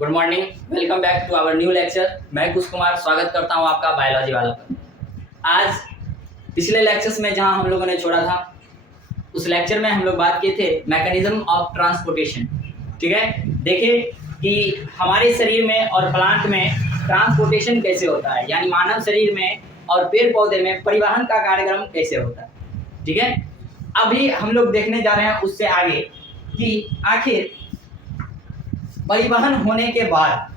Good morning, welcome back to our new lecture. मैं कुश कुमार स्वागत करता हूं आपका बायोलॉजी वाला पर। आज पिछले लेक्चर्स में जहां हम लोगों ने छोड़ा था उस लेक्चर में हम लोग बात किए थे मैकेनिज्म ऑफ ट्रांसपोर्टेशन। ठीक है, देखिए कि हमारे शरीर में और प्लांट में ट्रांसपोर्टेशन कैसे होता है, यानी मानव शरीर में और पेड़ पौधे में परिवहन का कार्यक्रम कैसे होता है। ठीक है, अभी हम लोग देखने जा रहे हैं उससे आगे कि आखिर परिवहन होने के बाद,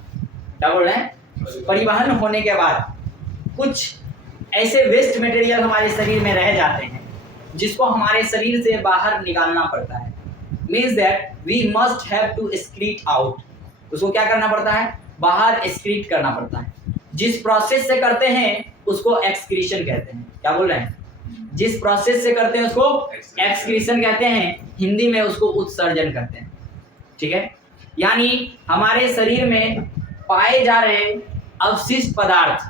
क्या बोल रहे हैं, परिवहन होने के बाद कुछ ऐसे वेस्ट मटेरियल हमारे शरीर में रह जाते हैं जिसको हमारे शरीर से बाहर निकालना पड़ता है। Means that we must have to excrete out. उसको क्या करना पड़ता है, बाहर एक्सक्रीट करना पड़ता है। जिस प्रोसेस से करते हैं उसको एक्सक्रीशन कहते हैं। क्या बोल रहे हैं, जिस प्रोसेस से करते हैं उसको एक्सक्रीशन कहते हैं, हिंदी में उसको उत्सर्जन कहते हैं। ठीक है, यानी हमारे शरीर में पाए जा रहे अवशिष्ट पदार्थ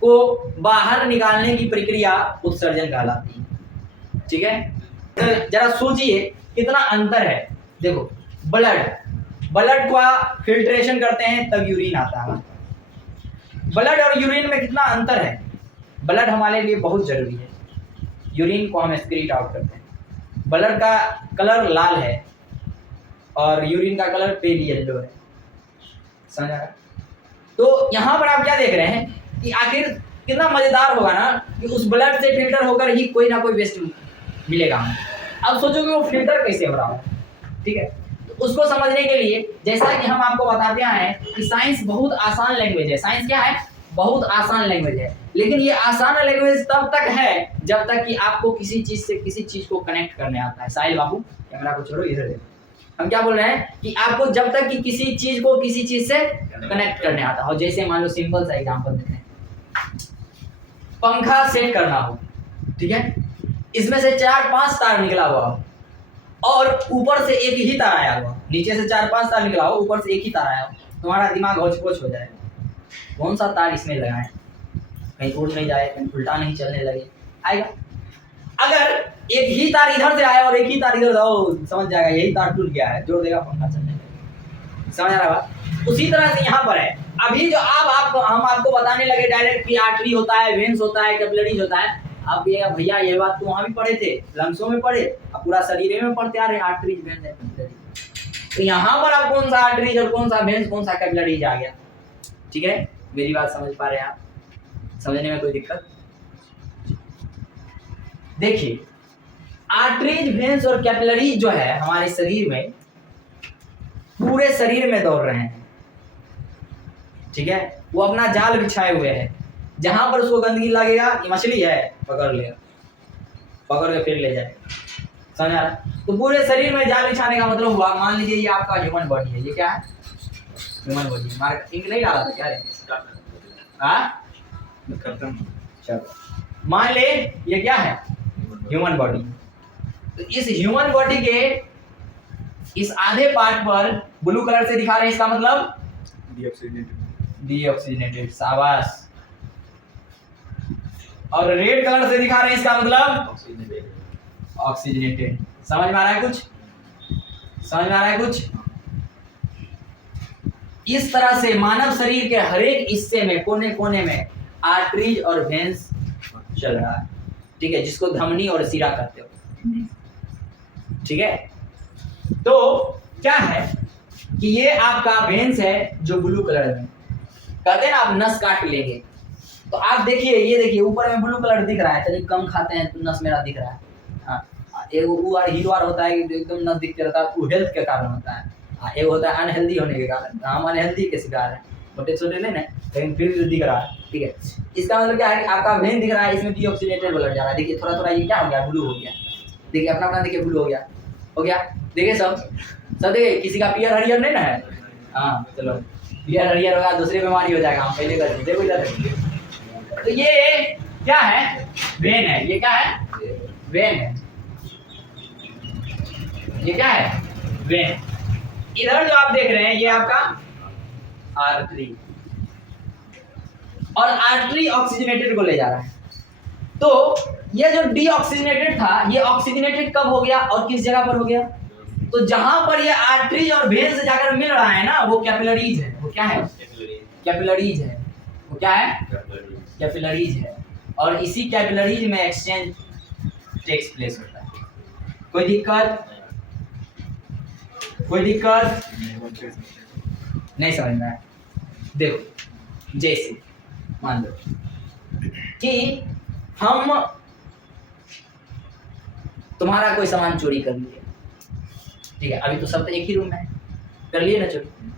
को बाहर निकालने की प्रक्रिया उत्सर्जन कहलाती है। ठीक है, तो जरा सोचिए कितना अंतर है। देखो, ब्लड का फिल्ट्रेशन करते हैं तब यूरिन आता है। ब्लड और यूरिन में कितना अंतर है। ब्लड हमारे लिए बहुत जरूरी है, यूरिन को हम एक्सक्रीट आउट करते हैं। ब्लड का कलर लाल है और यूरिन का कलर पेल येलो है। समझ आ रहा है? तो यहाँ पर आप क्या देख रहे हैं कि आखिर कितना मजेदार होगा ना कि उस ब्लड से फिल्टर होकर ही कोई ना कोई वेस्ट मिलेगा हमें। अब सोचो कि वो फिल्टर कैसे हो रहा है। ठीक है, तो उसको समझने के लिए जैसा कि हम आपको बताते हैं कि साइंस बहुत आसान लैंग्वेज है। साइंस क्या है, बहुत आसान लैंग्वेज है। लेकिन ये आसान लैंग्वेज तब तक है जब तक कि आपको किसी चीज से किसी चीज को कनेक्ट करने आता है। साहिल बाबू, कैमरा को छोड़ो, इधर देखो। हम क्या बोल रहे हैं कि आपको जब तक कि किसी चीज को किसी चीज से कनेक्ट करने आता हो। जैसे मान लो सिंपल सा एग्जांपल देते हैं, पंखा सेट करना हो। ठीक है, इसमें से 4-5 तार निकला हुआ हो और ऊपर से एक ही तार आया हुआ। नीचे से 4-5 तार निकला हो, ऊपर से एक ही तार आया हो, तुम्हारा दिमाग होच-पोच हो जाएगा। कौन सा तार इसमें लगाएं, कहीं उड़ नहीं जाए, कहीं उल्टा नहीं चलने लगे, आएगा। अगर एक ही तार इधर से आया और एक ही तार इधर जाओ, समझ जाएगा यही तार टूट गया है, जोड़ देगा, पंखा चलने लगेगा। समझ आ रहा है? उसी तरह से यहाँ पर है। अभी जो हम आपको बताने लगे डायरेक्ट कि आर्टरी होता है, वेन्स होता है, कैपिलरीज होता है। अब ये भैया ये बात तो वहाँ भी पढ़े थे, लम्सों में पढ़े, अब पूरा शरीर में पढ़ते आ रहे हैं आर्टरीज, वेन्स, कैपिलरीज। तो यहाँ पर आप कौन सा आर्टरीज और कौन सा वेन्स, कौन सा कैपिलरीज आ गया। ठीक है, मेरी बात समझ पा रहे हैं आप, समझने में कोई दिक्कत? देखिए, आर्टरीज, वेन्स और कैपिलरीज जो है हमारे शरीर में, पूरे शरीर में दौड़ रहे हैं। ठीक है, वो अपना जाल बिछाए हुए हैं। जहां पर उसको गंदगी लगेगा, ये मछली है, पकड़ लेगा, पकड़ के फिर ले जाए। समझ आ रहा है? तो पूरे शरीर में जाल बिछाने का मतलब हुआ, मान लीजिए ये आपका ह्यूमन बॉडी है। ये क्या है, ह्यूमन बॉडी है। मार्क इंक नहीं डाला था क्या रे? चलो, मान ले ये क्या है, ह्यूमन बॉडी। तो इस ह्यूमन बॉडी के इस आधे पार्ट पर ब्लू कलर से दिखा रहे हैं, इसका मतलब डीऑक्सीजनेटेड, शाबाश। और रेड कलर से दिखा रहे हैं, इसका मतलब ऑक्सीजनेटेड। समझ में आ रहा है कुछ, समझ में आ रहा है कुछ? इस तरह से मानव शरीर के हर एक हिस्से में, कोने कोने में आर्टरीज और वेन्स चल रहा है। ठीक है, जिसको धमनी और सिरा कहते हो। ठीक है, तो क्या है कि ये आपका वेन्स है जो ब्लू कलर में, कहते हैं ना आप नस काट लेंगे, तो आप देखिए, ये देखिए ऊपर में ब्लू कलर दिख रहा है, चलिए कम खाते हैं तो नस मेरा दिख रहा है। हाँ, एक हीरो होता है कि एकदम नस दिखते रहता है, वो हेल्थ के कारण होता है। एक होता है अनहेल्दी होने के कारण, हम अनहेल्दी के शिकार हैं, छोटे छोटे लेना, लेकिन फिर दिख रहा है। ठीक है, इसका मतलब क्या है कि आपका वेन दिख रहा है, इसमें डीऑक्सीजनेटेड ब्लड जा रहा है। देखिए थोड़ा थोड़ा ये क्या हो गया, ब्लू हो गया। देखिए अपना अपना, देखिए ब्लू हो गया, हो गया। देखिए सब देखिए, किसी का पियर हरियर नहीं ना है। हाँ चलो, पियर हरियर होगा, दूसरी बीमारी हो जाएगा, हम पहले कर देखो इधर। तो ये क्या है, वेन है। ये क्या है, वेन है। ये क्या है, वेन। इधर जो आप देख रहे हैं ये आपका आर्टरी, और आर्टरी ऑक्सीजनेटेड को ले जा रहा है। तो ये जो डीऑक्सीजनेटेड था, ये ऑक्सीजनेटेड कब हो गया और किस जगह पर हो गया, तो जहां पर ये आर्टरीज और वेन से जाकर मिल रहा है ना, वो कैपिलरीज है। वो क्या है? कैपिलरीज है। वो क्या है? कैपिलरीज है। और इसी कैपिलरीज में एक्सचेंज टेक्स प्लेस होता है। कोई दिक्कत? कोई दिक्कत नहीं समझ में आया? देखो, जैसे मान लो कि हम तुम्हारा कोई सामान चोरी कर लिए, ठीक है, अभी तो सब तो एक ही रूम में है, कर लिए ना चोरी,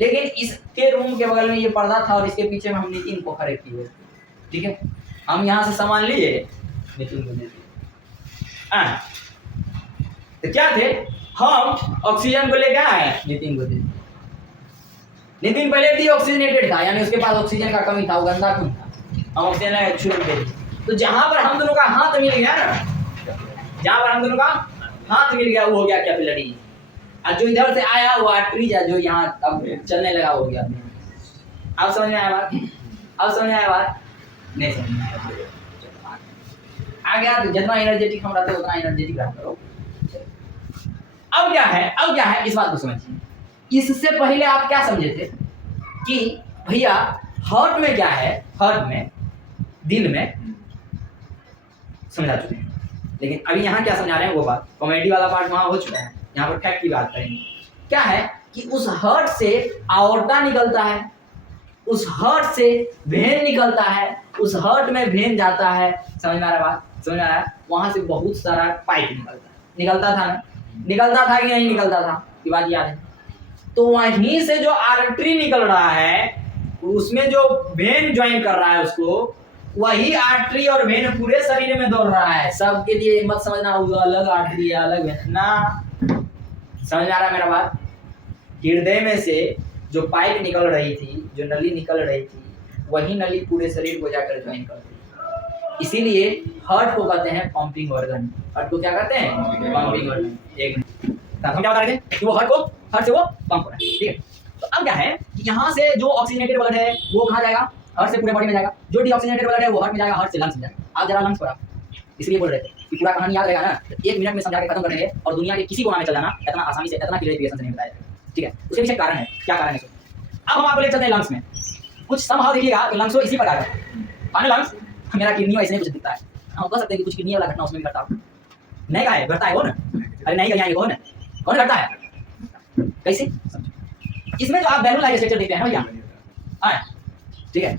लेकिन इसके रूम के बगल में ये पर्दा था और इसके पीछे में हम नितिन को खड़े किए, ठीक है, हम यहाँ से सामान लिए, नितिन को दे दिए। तो क्या थे, हम ऑक्सीजन को लेकर आए, नितिन को दे दिए। नितिन पहले भी ऑक्सीजनेटेड था, यानी उसके पास ऑक्सीजन का कमी था, वो गंदा खून था, हम ऑक्सीजन छुड़ दे दिए। तो जहां पर हम दोनों का हाथ मिल गया ना, जहां पर हम दोनों का हाथ मिल गया, वो हो गया कैपिलरी। और जो इधर से आया वो आर्टरीज है, जो यहाँ अब चलने लगा हो गया। अब समझ में आया बात? अब समझ में आया बात? नहीं समझ में आया? आ गया? तो जितना एनर्जेटिक हम रहते उतना एनर्जेटिक रहा करो। अब क्या है? अब क्या है, इस बात को समझिए। इससे पहले आप क्या समझे थे कि भैया हार्ट में क्या है, हार्ट में, दिल में समझा चुके हैं, लेकिन अभी यहाँ क्या समझा रहे हैं वो बात, कॉमेडी वाला पार्ट वहाँ हो चुका है, यहाँ पर फैक्ट की बात करेंगे। क्या है कि उस हार्ट से आवर्ता निकलता है, उस हार्ट से वेन निकलता है, उस हार्ट में वेन जाता है, समझ में आ रहा है बात? समझ में आ रहा है? वहां से बहुत सारा पाइप निकलता था ना, निकलता था कि नहीं निकलता था, ये बात याद है? तो वहीं से जो आर्टरी निकल रहा है, उसमें जो वेन ज्वाइन कर रहा है उसको, वही आर्टरी और वेन पूरे शरीर में दौड़ रहा है। सबके लिए मत समझना अलग आर्टरी है अलग वेन ना, समझ आ रहा है मेरा बात? हृदय में से जो पाइप निकल रही थी, जो नली निकल रही थी, वही नली पूरे शरीर को जाकर ज्वाइन कर रही है। इसीलिए हार्ट को कहते हैं पंपिंग ऑर्गन। हार्ट को क्या कहते हैं? Pumping organ. एक मिनट, हम क्या बता रहे थे कि वो हार्ट से वो पंप हो रहा है, ठीक है। तो अब क्या है कि यहाँ से जो ऑक्सीजनेटेड ब्लड है वो कहाँ जाएगा? हार्ट से पूरे बॉडी में जाएगा। जो डीऑक्सीजनेटेड ब्लड है वो हार्ट में जाएगा, हार्ट से लंग्स में जाएगा। आप जरा लंग्स पर, इसलिए बोल रहे थे कि पूरा कहानी याद रहेगा ना, तो 1 मिनट में समझा के खत्म कर देंगे और दुनिया के किसी कोना में चल जाना, इतना आसानी से, इतना क्लियरिफिकेशन से नहीं बताया जाएगा, ठीक है। उसके पीछे कारण है, क्या कारण है? अब हम आपको ले चलते हैं लंग्स में। कुछ समहाउ देखिएगा कि लंग्स इसी प्रकार है। लंग्स मेरा किडनी ऐसे कुछ दिखता है, हम कह सकते हैं कि कुछ किडनी वाला घटना उसमें भी घटता है। नहीं का है, घटता है कौन? अरे नहीं का, कौन है? कौन घटता है? कैसे? इसमें जो आप बैलून लाइक स्ट्रक्चर देखते हैं भैया, हाँ ठीक है,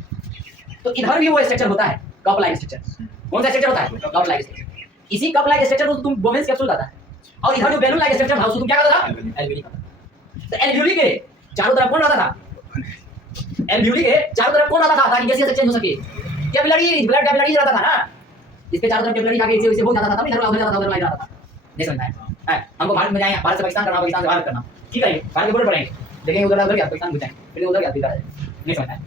तो इधर भी वो स्ट्रक्चर होता है, कप लाइक स्ट्रक्चर। कौन सा स्ट्रक्चर होता है? Cup like structure. इसी कप लाइक स्ट्रक्चर को तुम बोमेंस कैप्सूल कहता है, और इधर जो बैलून लाइक स्ट्रक्चर था उसको तुम क्या कहता था? एल्वियोली कहता। तो एल्वियोली के चारों तरफ कौन रहता था? एल्वियोली के चारों तरफ कौन रहता था ताकि गैसेस एक्सचेंज हो सके? कैपिलरी, ब्लड कैपिलरी रहता था ना, इसके चारों तरफ कैपिलरी आगे इसे बहुत ज्यादा था, इधर उधर जाता था, उधर नहीं जाता था। नहीं समझ में आया? हमको भारत में जाएंगे, भारत से पाकिस्तान करना, पाकिस्तान से भारत करना, ठीक है, भारत के बॉर्डर पर आएंगे, देखेंगे उधर क्या पाकिस्तान घुस जाएंगे, फिर उधर क्या दिखा रहे हैं। नहीं समझ आया?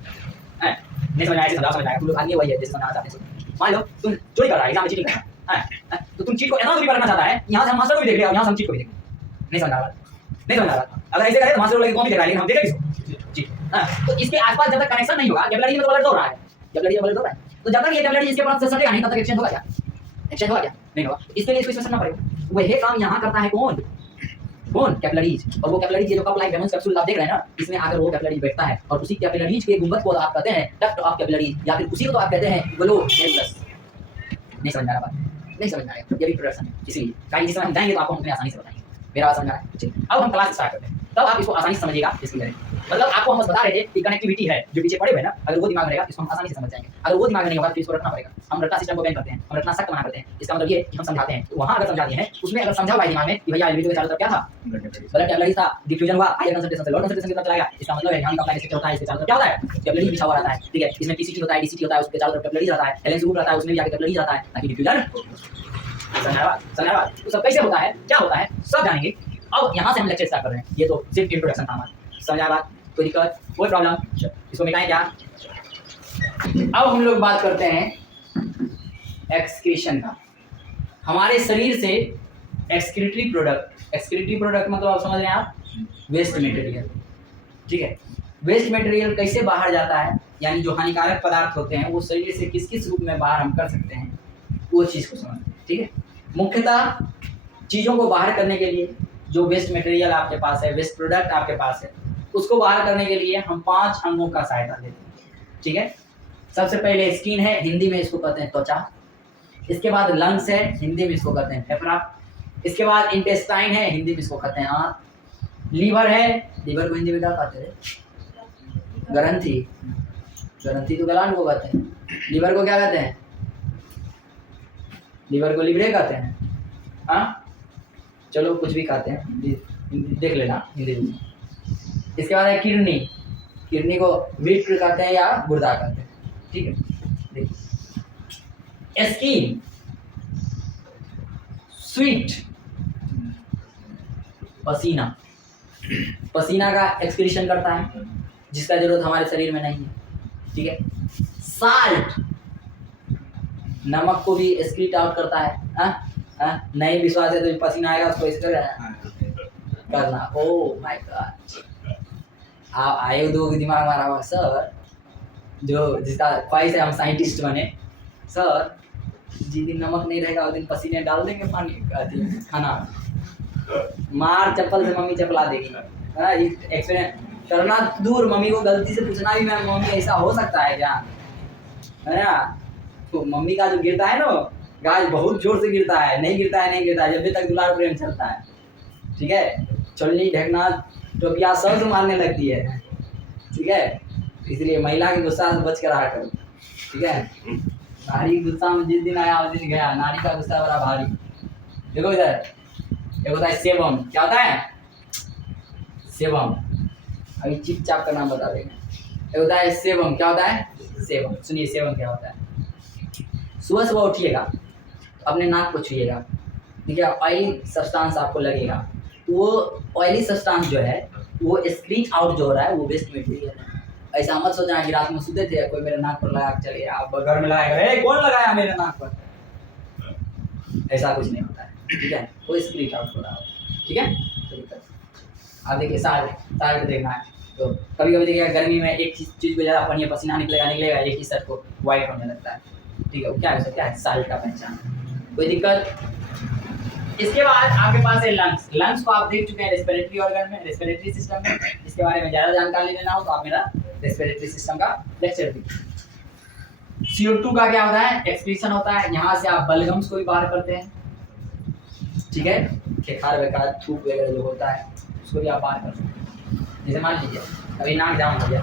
नहीं समझ आया? ऐसे समझ आएगा। तुम लोग आदमी वही है जैसे समझाना चाहते हैं। मान लो तुम चोरी कर रहा है, एग्जाम में चीटिंग कर रहा है, तो तुम चीट को इतना दूरी करना चाहता है, यहाँ से हम मास्टर को भी देख रहे हैं और यहाँ से हम चीट को भी देख रहे हैं। नहीं समझ आ रहा? नहीं समझ आ रहा? अगर ऐसे करें तो मास्टर लोग कौन भी देख रहा है, लेकिन हम देख रहे हैं जी। तो इसके आसपास जब तक कनेक्शन नहीं होगा, कैपिलरी में तो ब्लड दौड़ रहा है, कैपिलरी में ब्लड दौड़ रहा है, तो जब तक ये कैपिलरी इसके पास से सटेगा नहीं तब तक एक्सचेंज होगा क्या? एक्सचेंज होगा क्या? नहीं होगा। इसके लिए इसको समझना पड़ेगा। वही काम यहाँ करता है कौन? कौन? कैपिलरीज। और वो कैपिलरीज जो कप लाइक वेमन्स कैप्सूल आप देख रहे हैं ना, इसमें आकर वो कैपिलरी बैठता है और उसी कैपिलरीज के गुंबद को आप कहते हैं डक्ट ऑफ कैपिलरीज, या फिर उसी को तो आप कहते हैं ग्लोमेरुलस। नहीं समझ आ रहा बात? नहीं समझ आ रहा? ये भी इंट्रोडक्शन है, इसलिए कहीं जिसमें हम जाएंगे तो आपको हम आसानी से बताएंगे। मेरा बात समझ आ रहा है? चलिए अब हम क्लास स्टार्ट करते हैं, तब आप इसको आसानी से समझिएगा। इसकी मतलब आपको हम बस बता रहे थे कि कनेक्टिविटी है जो पीछे पड़े हुए ना, अगर वो दिमाग में रहेगा इसको हम आसानी से समझ जाएंगे। अगर वो दिमाग में नहीं होगा तो इसको रटना पड़ेगा। हम रटना सिस्टम को बैन करते हैं, हम रटना सख्त मना करते हैं। इसका मतलब ये कि हम समझाते हैं, तो वहां अगर समझा दिए हैं उसमें अगर समझा हुआ है दिमाग में कि भैया एलवीडी के चारों तरफ क्या था? ब्लड कैपिलरी था, डिफ्यूजन हुआ, हायर कंसंट्रेशन से लोअर कंसंट्रेशन की तरफ चला गया। इसका मतलब है यहाँ का अप्लाई स्ट्रक्चर होता है, इसके चारों तरफ क्या होता है? कैपिलरी बिछा हुआ रहता है, ठीक है। इसमें पीसीटी होता है, डीसीटी होता है, उसके चारों तरफ कैपिलरी रहता है, एलेंस ग्रुप रहता है, उसमें भी आके कैपिलरी रहता है ताकि डिफ्यूजन। समझा? तो सब कैसे होता है, क्या होता है, सब जानेंगे। अब यहाँ से हम लेक्चर स्टार्ट कर रहे हैं, ये तो सिर्फ इंट्रोडक्शन था हमारा। समझा बात? कोई दिक्कत, कोई प्रॉब्लम? इसको मिटाएं क्या? अब हम लोग बात करते हैं एक्सक्रीशन का। हमारे शरीर से एक्सक्रीटरी प्रोडक्ट, एक्सक्रीटरी प्रोडक्ट मतलब आप समझ रहे हैं आप, वेस्ट मटेरियल, ठीक है। वेस्ट मटेरियल कैसे बाहर जाता है, यानी जो हानिकारक पदार्थ होते हैं वो शरीर से किस किस रूप में बाहर हम कर सकते हैं, वो चीज़ को समझते हैं, ठीक है। मुख्यतः चीज़ों को बाहर करने के लिए जो वेस्ट मटेरियल आपके पास है, वेस्ट प्रोडक्ट आपके पास है, उसको बाहर करने के लिए हम 5 अंगों का सहायता लेते हैं। ठीक है, सबसे पहले स्किन है, हिंदी में इसको कहते हैं त्वचा। इसके बाद लंग्स है, हिंदी में इसको कहते हैं फेफड़ा। इसके बाद इंटेस्टाइन है, हिंदी में इसको कहते हैं आंत। लीवर है, लीवर को हिंदी में क्या कहते हैं? ग्रंथि। ग्रंथि तो गलांड को कहते हैं, लीवर को क्या कहते हैं? लीवर को लिवरे कहते हैं। हाँ, चलो कुछ भी कहते हैं, देख लेना हिंदी में। इसके बाद है किडनी। किडनी को विट्र कहते हैं या गुर्दा कहते हैं। ठीक है, देखिए स्किन, स्वीट, पसीना। पसीना का एक्सक्रीशन करता है जिसका जरूरत हमारे शरीर में नहीं है। ठीक है, साल्ट, नमक को भी एक्सक्रीट आउट करता है। नहीं विश्वास है तो पसीना आएगा उसको इस करना। ओह माय गॉड, आप आए दो दिमाग हमारा हुआ सर, जो जिसका ख्वाहिश है हम साइंटिस्ट बने। सर जिस दिन नमक नहीं रहेगा उस दिन पसीने डाल देंगे पानी खाना, मार चप्पल से मम्मी चपला देगी। एक्सपीरियंस करना दूर, मम्मी को गलती से पूछना भी, मैं मम्मी ऐसा हो सकता है क्या, है ना? तो मम्मी का जो गिरता है ना गाज बहुत जोर से गिरता है, नहीं गिरता है, नहीं गिरता है, जब तक दुलार प्रेम चलता है। ठीक है, चुन्नी ढकना टोपिया सब से मारने लगती है। ठीक है, इसलिए महिला के गुस्सा से बच कर रहा करो। ठीक है, नारी गुस्सा में जिस दिन आया उस दिन गया, नारी का गुस्सा बड़ा भारी। देखो इधर, एक होता है सेवम। क्या होता है? सेवम। अभी चिप चाप का नाम बता देंगे। एक होता है सेवम। क्या होता है? सेवम। सुनिए सेवम क्या होता है। सुबह सुबह उठिएगा, अपने नाक को छुइएगा, ठीक है, ऑयली सब्सटेंस आपको लगेगा। वो ऑयली सब्सटेंस जो है वो स्क्रीच आउट जो हो रहा है वो वेस्ट मटेरियल है। ऐसा मत सोचना कि रात में सोते थे कोई मेरे नाक पर लगा के चले गया, आप घर में लगाएगा, कौन लगाया मेरे नाक पर, ऐसा कुछ नहीं होता है। ठीक है, वो स्क्रीच आउट हो रहा है। ठीक है, आप देखिए साल्ट देखना है तो कभी कभी देखिएगा गर्मी में एक चीज़ को ज़्यादा पहनिए, पसीना निकलेगा, एक ही शर्ट को वाइट होने लगता है। ठीक है, वो क्या है साल्ट का पहचान, कोई दिक्कत। इसके बाद आपके पास है लंग्स। लंग्स को आप देख चुके हैं रेस्पिरेटरी ऑर्गन में, रेस्पिरेटरी सिस्टम में। इसके बारे में ज़्यादा जानकारी लेना हो तो आप मेरा रेस्पिरेटरी सिस्टम का लेक्चर देखिए। CO2 का क्या होता है? एक्सक्रीशन होता है, यहाँ से आप बलगम्स को भी बाहर करते हैं। ठीक है, खेखार वेखार थूक वगैरह जो होता है उसको भी आप बाहर कर सकते हैं। जैसे मान लीजिए अभी नाक जाम हो गया,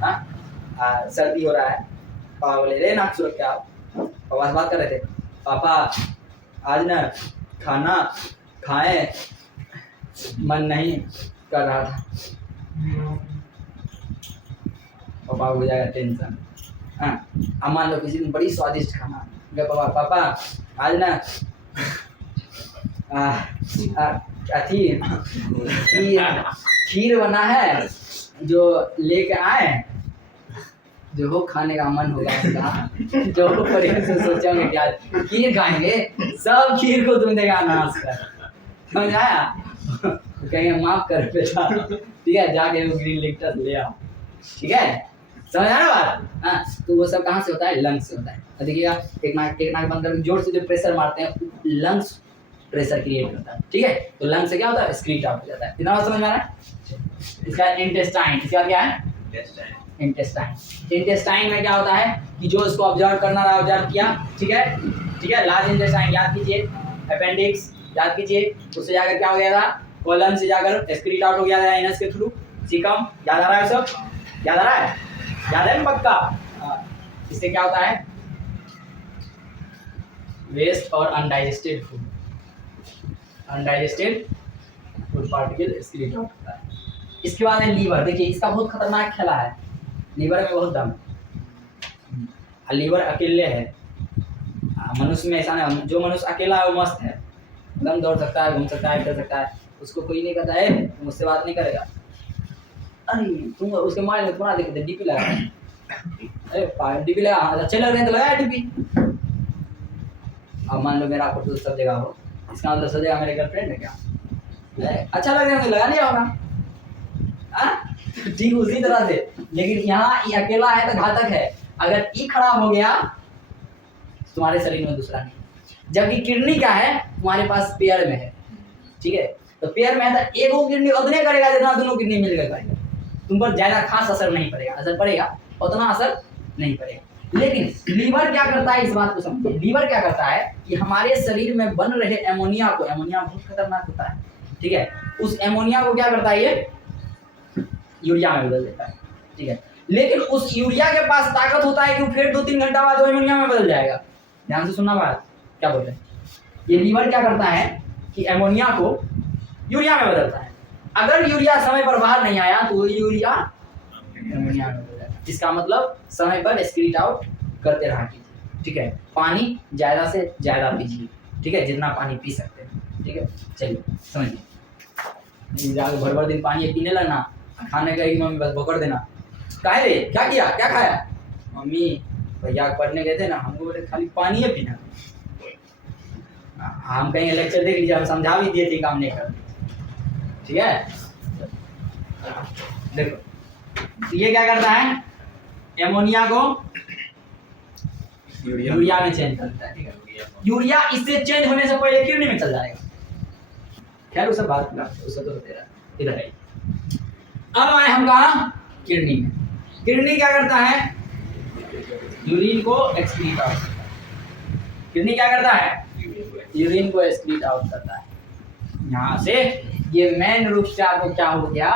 हाँ, सर्दी हो रहा है, पापा बोले रे नाक सुरख के आप, पापा से बात कर रहे थे, पापा आज ना खाना खाए मन नहीं कर रहा था, पापा हो जाएगा टेंशन। हाँ, अब मान लो किसी दिन बड़ी स्वादिष्ट खाना, पापा आज ना खीर बना है जो लेके आए, जो हो खाने का मन होगा, जो परिवार से सोचेंगे क्या खीर खाएंगे, सब खीर को तुम देगा नाश कर, समझ आया? कहेंगे माफ कर बेटा, ठीक है, जाके वो ग्रीन लेक्चर ले आओ। ठीक है, समझ आया ना बात? हाँ, तो वो सब कहाँ से होता है? लंग्स से होता है। देखिएगा एक नाक बंद करके जोर से जो प्रेशर मारते हैं लंग्स प्रेशर क्रिएट करता है। ठीक है, तो लंग्स से क्या होता है? स्क्रीच आउट हो जाता है। इतना समझ में आ रहा है? इसका इंटेस्टाइन, इसका क्या है? इंटेस्टाइन। इंटेस्टाइन में क्या होता है कि जो इसको ऑब्जर्व करना रहा ऑब्जर्व किया। ठीक है, ठीक है, लार्ज इंटेस्टाइन याद कीजिए, अपेंडिक्स याद कीजिए, उससे जाकर क्या हो गया था? कोलन से जाकर एक्सक्रीट आउट हो गया था एनस के थ्रू। सीकम याद आ रहा है? सब याद आ रहा है? याद है पक्का? इससे क्या होता है? वेस्ट और undigested food, undigested food particle excrete out होता है। इसके बाद है लीवर। देखिए इसका बहुत खतरनाक खेला है, लीवर में बहुत दम है। लीवर अकेले है, मनुष्य में ऐसा नहीं, जो मनुष्य अकेला है वो मस्त है, दम दौड़ सकता है, घूम सकता है, कर सकता है, उसको कोई नहीं कहता है तुम उससे बात नहीं करेगा। अरे तुम उसके मोबाइल में थोड़ा देखते डीपी लगा, अरे डीपी लगा, अच्छे लग रहे हैं तो लगाया डीपी। अब मान लो मेरा फोटो सब जगह हो, इसका मतलब सब जगह मेरे गर्लफ्रेंड है क्या? अच्छा लग रहा है तो लगा लिया होगा, ठीक उसी तरह से। लेकिन यहाँ ये अकेला है तो घातक है, अगर ई खराब हो गया तुम्हारे शरीर में दूसरा नहीं। जबकि किडनी का है तुम्हारे पास पेयर में है। ठीक है, तो पेयर में है तो एगो किडनी उतने करेगा जितना दोनों किडनी मिलकर करेगा। तुम पर ज्यादा खास असर नहीं पड़ेगा, असर पड़ेगा उतना असर नहीं पड़ेगा। लेकिन लीवर क्या करता है, इस बात को समझिए। लीवर क्या करता है कि हमारे शरीर में बन रहे एमोनिया को, एमोनिया बहुत खतरनाक होता है, ठीक है, उस एमोनिया को क्या करता है, ये यूरिया में बदल देता है, ठीक है। लेकिन उस यूरिया के पास ताकत होता है कि फिर 2-3 घंटा बाद वो एमोनिया में बदल जाएगा। ध्यान से सुनना बात, क्या बोल रहे हैं। ये लीवर क्या करता है कि एमोनिया को यूरिया में बदलता है। अगर यूरिया समय पर बाहर नहीं आया तो वो यूरिया एमोनिया में बदल जाएगा। इसका मतलब समय पर एक्सक्रीट आउट करते रहा कीजिए, ठीक है। पानी ज्यादा से ज्यादा पीजिए, ठीक है, जितना पानी पी सकते हैं, ठीक है। चलिए समझिए, भर भर दिन पानी पीने लगना, खाने का ही मम्मी बस पकड़ देना, काहे रे क्या किया, क्या खाया, मम्मी भैया पढ़ने गए थे ना, हमको बोले खाली पानी है पीना। हम कहेंगे लेक्चर देख लीजिए, हम समझा भी दिए थे, काम नहीं कर, ठीक है। देखो ये क्या करता है, एमोनिया को यूरिया में चेंज करता है, ठीक है। यूरिया इससे चेंज होने से पहले किडनी में चल जाएगा। खैर उसे बात उससे तो होते रहा, इधर है। अब आए हम कहा किडनी में। किडनी क्या करता है, यूरिन को एक्सक्रीट आउट करता है। किडनी क्या करता है, यूरिन को एक्सक्रीट आउट करता है। यहाँ से ये मेन रूप से आपको क्या हो गया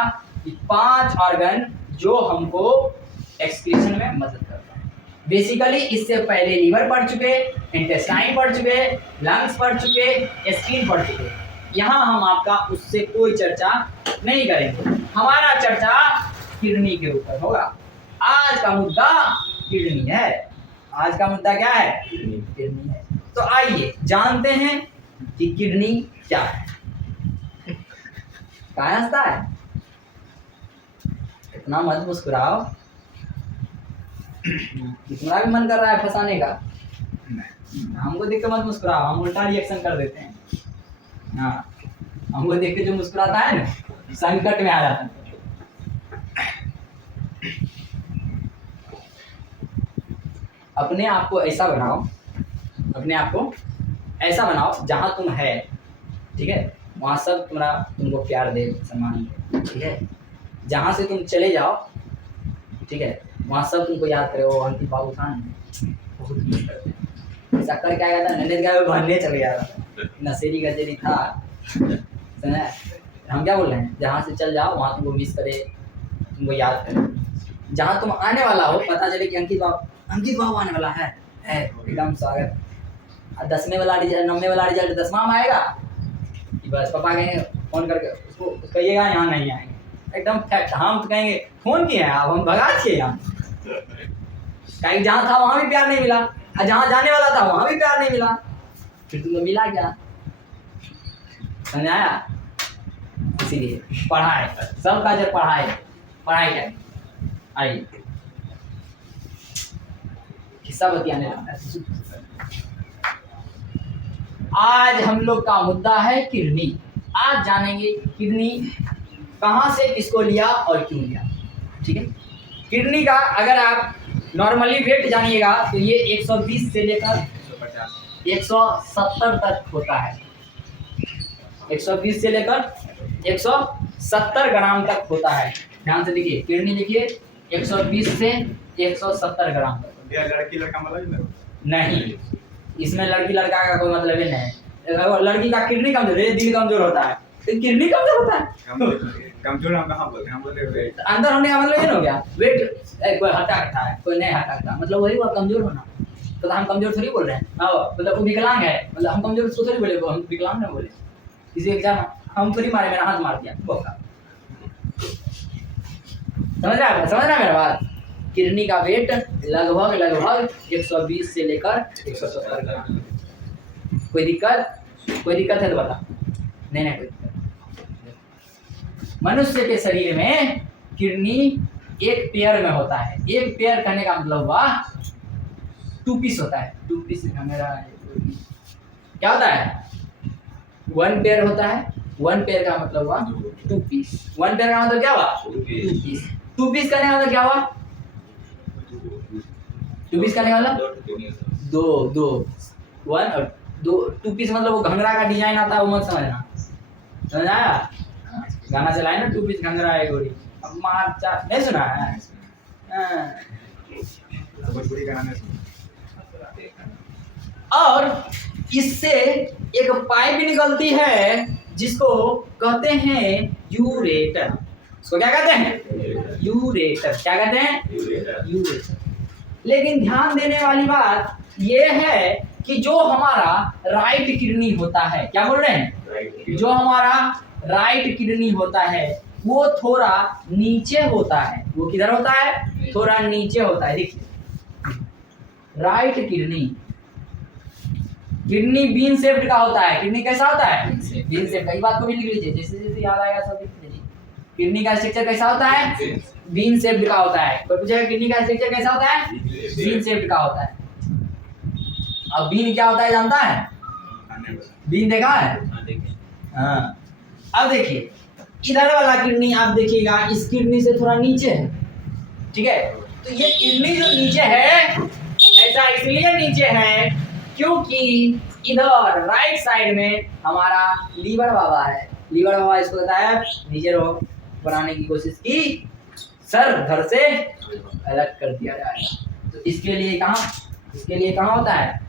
कि 5 ऑर्गन जो हमको एक्सक्रीशन में मदद करता है। बेसिकली इससे पहले लीवर पढ़ चुके, इंटेस्टाइन पढ़ चुके, लंग्स पढ़ चुके, स्किन पढ़ चुके। यहाँ हम आपका उससे कोई चर्चा नहीं करेंगे, हमारा चर्चा किडनी के ऊपर होगा। आज का मुद्दा किडनी है, आज का मुद्दा क्या है, किडनी है। तो आइए जानते हैं कि किडनी क्या है। क्या हंसता है, इतना मत मुस्कुराओ, कितना भी मन कर रहा है फंसाने का, हमको देख के मत मुस्कुराओ, हम उल्टा रिएक्शन कर देते हैं। हाँ, हमको देख के जो मुस्कुराता है ना, संकट में आ जाता है। अपने आप को ऐसा बनाओ, अपने आप को ऐसा बनाओ जहां तुम है, ठीक है, वहां सब तुमको प्यार दे, सम्मान दे, ठीक है। जहां से तुम चले जाओ, ठीक है, वहां सब तुमको याद करे, वो अंकित बाबू था बहुत मिस करते हैं। ऐसा कर क्या कहता, नन्हे का भागने चले जा रहा, नशेरी गजेरी था, सुना। हम क्या बोल रहे हैं, जहाँ से चल जाओ वहाँ तुमको मिस करे, तुमको याद करे। जहाँ तुम आने वाला हो पता चले कि अंकित बाबू आने वाला है एकदम स्वागत। 10वें वाला रिजल्ट, 9वें वाला रिजल्ट 10वां में आएगा कि बस पापा कहेंगे फोन करके उसको कहिएगा यहाँ नहीं आएंगे, एकदम फैक्ट। हम तो कहेंगे फोन किए हैं आप, हम भगा दिए यहाँ, कहीं जहाँ था वहाँ भी प्यार नहीं मिला, और जहाँ जाने वाला था वहाँ भी प्यार नहीं मिला, फिर तुमको मिला क्या, समझ आया। इसीलिए पढ़ाई, सबका जब पढ़ाई करें। आइए हिस्सा बतियाने लगा। आज हम लोग का मुद्दा है किडनी। आज जानेंगे किडनी कहाँ से किसको लिया और क्यों लिया, ठीक है। किडनी का अगर आप नॉर्मली वेट जानिएगा तो ये 120 से लेकर 170 तक होता है। 120 से लेकर 170 ग्राम तक होता है। ध्यान से देखिए, किडनी देखिए 120 से 170 ग्राम तक। लड़की लड़का मतलब नहीं, इसमें लड़की लड़का का कोई मतलब ही नहीं। लड़की का किडनी कमजोर है, दिल कमजोर होता है, तो किडनी कमजोर होता है। कमजोर हम कहाँ बोलते हैं, हम बोलते हैं वेट। अंदर होने का मतलब ये हो गया वेट, कोई हटा कटा है कोई नहीं हटा कटा, मतलब वही हुआ कमजोर होना। तो हम कमजोर थोड़ी बोल रहे हैं, मतलब वो विकलांग है, मतलब हम कमजोर उसको थोड़ी बोले, हम विकलांग नहीं बोले। किसी एग्जाम हम थोड़ी मारे, मेरा हाथ मार दिया बोका। समझ रहा है मेरा बात। किडनी का वेट लगभग 120 से लेकर 170 ग्राम। कोई दिक्कत है तो बता। नहीं कोई दिक्कत। मनुष्य के शरीर में किडनी एक पेयर में होता है। एक पेयर कहने का मतलब हुआ 2 पीस होता है। 2 पीस मेरा क्या होता है, 1 पेयर होता है। 1 पेयर का मतलब हुआ 2 पीस। 1 पेयर का मतलब क्या हुआ, 2 पीस। 2 पीस करने का मतलब क्या हुआ, 2 पीस करने का मतलब दो 1 और 2 पीस मतलब वो घंगरा का डिजाइन आता है, वो मत समझना। समझ आया? गाना चलाए ना, टू पीस घंगरा है गोरी, अब मार चार, नहीं सुना है? हाँ। भोजपुरी गाना नहीं सुना। और इससे एक पाइप निकलती है जिसको कहते हैं यूरेटर। इसको क्या कहते हैं? यूरेटर। क्या कहते हैं? यूरेटर। लेकिन ध्यान देने वाली बात ये है कि जो हमारा राइट किडनी होता है, क्या बोल रहे हैं? जो हमारा राइट किडनी होता है वो थोड़ा नीचे होता है। वो किधर होता है? थोड़ा नीचे होता है। देखिए, right kidney, kidney bean shaped का होता है। किडनी कैसा होता है? Bean shaped. कई बात को भी लिख लीजिए, जैसे जैसे याद आएगा सब लिख लीजिए। किडनी का स्ट्रक्चर कैसा होता है? बीन शेप्ड का होता है। कोई पूछेगा किडनी का स्ट्रक्चर कैसा होता है? बीन शेप्ड का होता है। अब बीन क्या होता है जानता है? बीन देखा है? हाँ। अब देखिए, इधर वाला किडनी आप देखिएगा, इस किडनी से थोड़ा नीचे है, ठीक है? तो ये किडनी जो नीचे है, ऐसा इसलिए नीचे है क्योंकि इधर राइट साइड में हमारा लीवर बाबा है। लीवर बाबा इसको बताया नीचे रो बनाने की कोशिश की, सर धड़ से अलग कर दिया जाएगा। तो इसके लिए कहाँ होता है?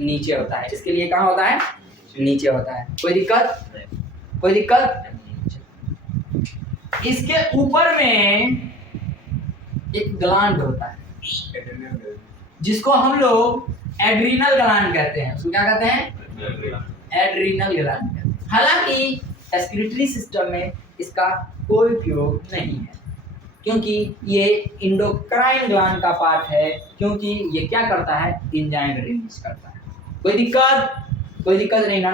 नीचे होता है। इसके लिए कहाँ होता है? नीचे होता है। कोई दिक्कत? इसके ऊपर में एक ग्लैंड होता है जिसको हम लोग एड्रीनल ग्लैंड कहते हैं। उसको क्या कहते हैं? Adrenal gland. हालांकि एक्सक्रीटरी सिस्टम में इसका कोई उपयोग नहीं है क्योंकि ये इंडोक्राइन ग्लैंड का पार्ट है, क्योंकि ये क्या करता है? एंजाइम रिलीज करता है। कोई दिक्कत नहीं ना?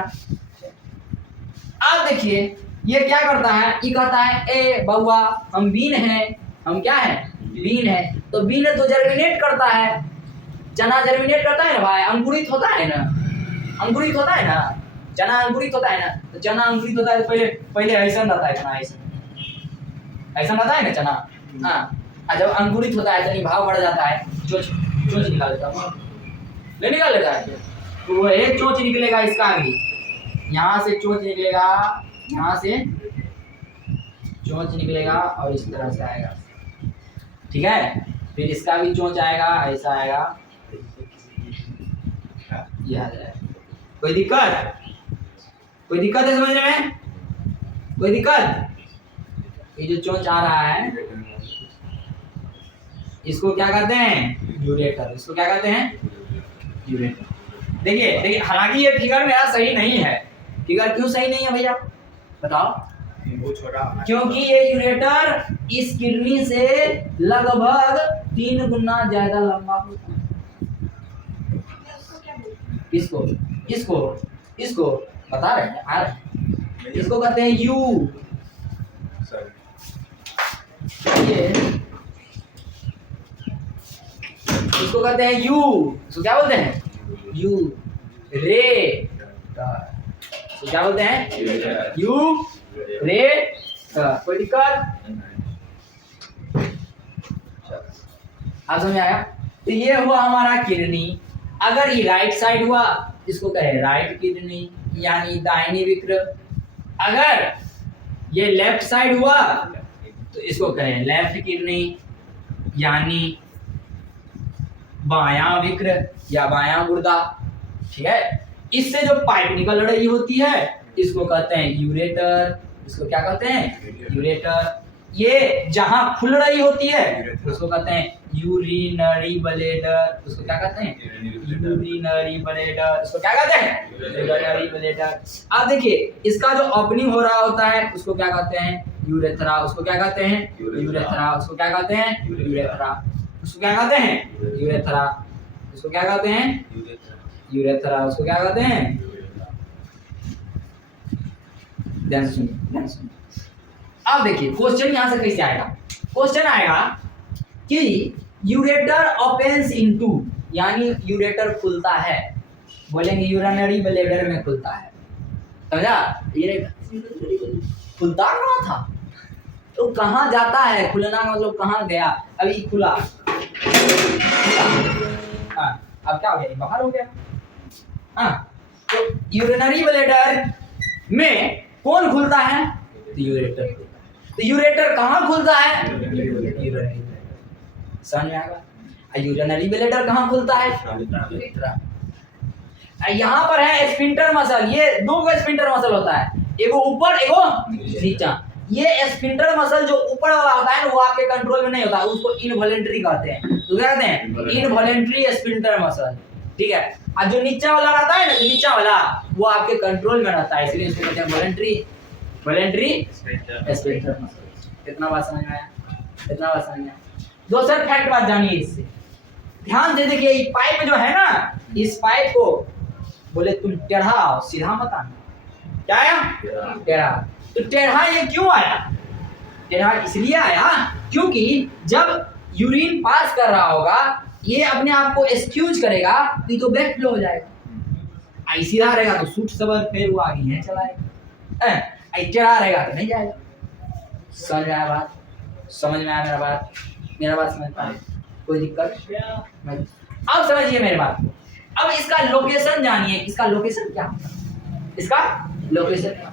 अब देखिए, ये क्या करता है? ये कहता है ए बउआ, हम बीन हैं। हम क्या है? बीन है। तो बीन तो जर्मिनेट करता है। चना जर्मिनेट करता है ना भाई, अंकुरित होता है ना? चना अंकुरित होता है ना? तो चना अंकुरित होता है तो पहले ऐसा रहता है चना, ऐसा रहता है ना चना। हाँ, जब अंकुरित होता है तो भाव बढ़ जाता है, चोंच निकाल लेता है, नहीं निकाल लेता है। तो वो एक चोंच निकलेगा इसका भी, यहाँ से चोंच निकलेगा, यहाँ से चोंच निकलेगा और इस तरह से आएगा, ठीक है? फिर इसका भी चोंच आएगा, ऐसा आएगा, ये आ जाएगा। कोई दिक्कत है समझने में? कोई दिक्कत? ये जो चोंच आ रहा है इसको क्या कहते हैं? यूरेटर। इसको क्या कहते हैं? यूरेटर। देखिए, हालांकि ये फिगर मेरा सही नहीं है। फिगर क्यों सही नहीं है भैया बताओ? क्योंकि ये यूरेटर इस किडनी से लगभग 3 गुना ज्यादा लंबा होता है। इसको बता रहे हैं, आ रहे हैं। इसको कहते हैं यू। ये इसको कहते हैं यू। इसको क्या बोलते हैं? यू रे। इसको क्या बोलते हैं? यू रे। कोई दिक्कत? आप समझ आया? तो ये हुआ हमारा किडनी। अगर ये राइट साइड हुआ इसको कहे राइट किडनी यानी दाहिनी विक्र। अगर ये लेफ्ट साइड हुआ तो इसको कहे लेफ्ट किडनी यानी बायां विक्र या बायां गुर्दा, ठीक है? इससे जो पाइप निकल रही होती है इसको कहते हैं यूरेटर। इसको क्या कहते हैं? यूरेटर। ये जहां खुल रही होती है उसको कहते हैं यूरिनरी ब्लैडर। उसको क्या कहते हैं? Urinary bladder. इसको क्या कहते हैं? Urinary bladder. अब देखिए, इसका जो ओपनिंग हो रहा होता है उसको क्या कहते हैं? यूरेथ्रा। उसको क्या कहते हैं? यूरेथ्रा। उसको क्या कहते हैं? यूरेथ्रा। उसको क्या कहते हैं? यूरेथ्रा। उसको क्या कहते हैं? यूरेथ्रा। उसको क्या कहते हैं? ध्यान से सुनिए। अब देखिए, क्वेश्चन यहां से कैसे आएगा? क्वेश्चन आएगा कि यूरेटर ओपन्स इनटू, यानी यूरेटर खुलता है। बोलेंगे यूरिनरी ब्लैडर में खुलता है, समझा? ये खुलता कहाँ था तो कहाँ जाता है? खुलना का मतलब कहाँ गया? अभी खुला, हाँ, अब क्या हो गया? बाहर हो गया। हाँ, तो यूरिनरी ब्लैडर में कौन खुलता है? तो यूरेटर खुलता है। तो यूरेटर कहाँ खुलता है? समझ में आएगा? यूरिनरी ब्लैडर कहाँ खुलता है? यहाँ पर है स्फिंक्टर मसल। ये दो का स्फिंक्टर मसल होता है, एगो ऊपर एगो नीचा। ये स्फिंक्टर मसल जो ऊपर वाला होता है ना, वो आपके कंट्रोल में नहीं होता, उसको इनवॉलेंटरी कहते हैं। तो क्या कहते हैं? इनवॉलेंटरी स्फिंक्टर मसल, ठीक है। और जो नीचा वाला रहता है ना, नीचा वाला वो आपके कंट्रोल में रहता है, इसलिए इसको कहते हैं वॉलेंटरी स्फिंक्टर मसल। कितना बात समझ में आया? कितना बात समझ में आया? दूसरा फैक्ट बात जानिए इससे, ध्यान से देखिए। ये पाइप जो है ना, इस पाइप को बोले तुम टेढ़ा आओ, सीधा मत आना। क्या आया? टेढ़ा। तो टेढ़ा ये क्यों आया? टेढ़ा इसलिए आया क्योंकि जब यूरिन पास कर रहा होगा, ये अपने आप को एक्सक्यूज करेगा तो बैक फ्लो हो जाएगा। ऐसी सीधा रहेगा तो सूट सबर फिर वो आगे नहीं चलाएगा, ऐसे टेढ़ा रहेगा तो नहीं जाएगा। समझ में आया बात? समझ में आया मेरा बात समझ पाए? कोई दिक्कत? अब समझिए मेरी बात को। अब इसका लोकेशन जानिए, इसका लोकेशन क्या होता है? इसका लोकेशन